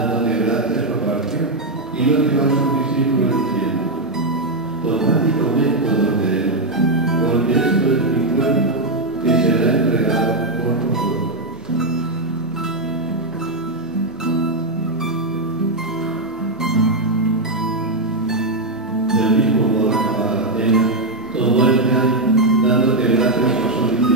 dándote gracias lo partió y lo dio a sus discípulos diciendo: tomad y comed todos de él, porque esto es mi cuerpo que será entregado por vosotros. Del mismo modo, acabada la cena, tomó el cáliz, dándote gracias, pasó